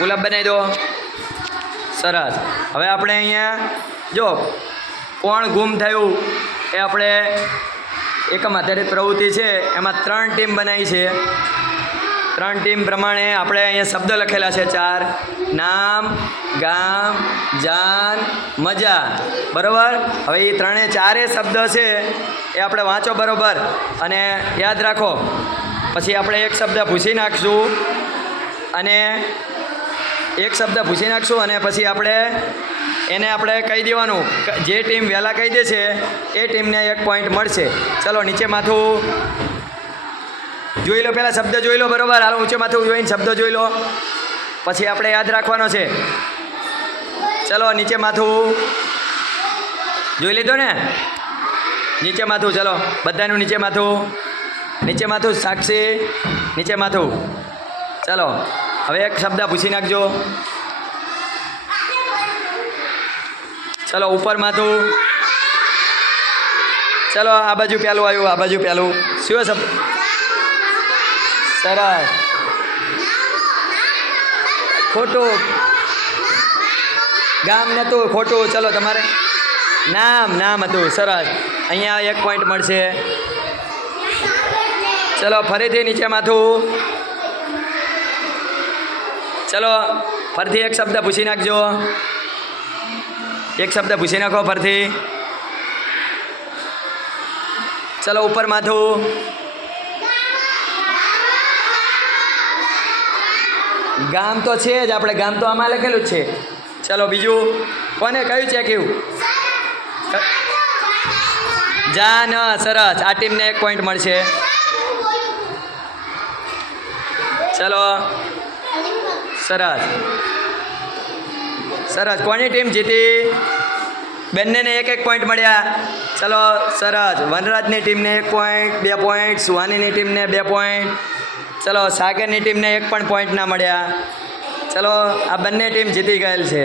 ગુલાબ બનાવી દો. સરસ. હવે આપણે અહીંયા જો કોણ ગુમ થયું એ આપણે એકમ આધારિત પ્રવૃત્તિ છે એમાં 3 ટીમ બનાવી છે. 3 ટીમ પ્રમાણે આપણે અહીંયા શબ્દ લખેલા છે 4: નામ, ગામ, જાન, મજા. બરાબર. હવે એ 4 શબ્દ છે એ આપણે વાંચો બરાબર અને યાદ રાખો. પછી આપણે એક શબ્દ ભૂસી નાખશું અને પછી આપણે એને આપણે કહી દેવાનું. જે ટીમ વહેલા કહી દે છે એ ટીમને 1 પોઈન્ટ મળશે. ચલો નીચે માથું જોઈ લો. પહેલાં શબ્દ જોઈ લો બરાબર. હાલો ઊંચે માથું જોઈને શબ્દ જોઈ લો, પછી આપણે યાદ રાખવાનો છે. ચલો નીચે માથું જોઈ લીધો ને? નીચે માથું. ચલો બધાનું નીચે માથું. નીચે માથું. સાક્ષી નીચે માથું. ચલો હવે એક શબ્દ પૂછી નાખજો. ચલો ઉપર માથું. ચલો આ બાજુ પહેલું આવ્યું, આ બાજુ પહેલું. શું શબ્દ? સરસ. ખોટું. ગામ નહોતું, ખોટું. ચલો તમારે નામ હતું. સરસ. અહીંયા 1 પોઈન્ટ મળશે. ચલો ફરીથી નીચે માથું. ચલો ફરીથી એક શબ્દ પૂછી નાખજો. એક શબ્દ પૂછી નાખો ફરીથી. ચલો ઉપર માથું. ગામ તો છે જ, આપણે ગામ તો આમાં લખેલું જ છે. ચલો બીજું કોને કયું છે કેવું? જાન. સરસ. આ ટીમને 1 પોઈન્ટ મળશે. ચલો સરસ. કોની ટીમ જીતી? બંનેને 1 પોઈન્ટ મળ્યા. ચલો સરસ. વનરાજની ટીમને 1 પોઈન્ટ, 2 પોઈન્ટ. સુહાનીની ટીમને 2 પોઈન્ટ. ચલો સાગરની ટીમને 1 પણ પોઈન્ટ ના મળ્યા. ચલો આ બંને ટીમ જીતી ગયેલ છે.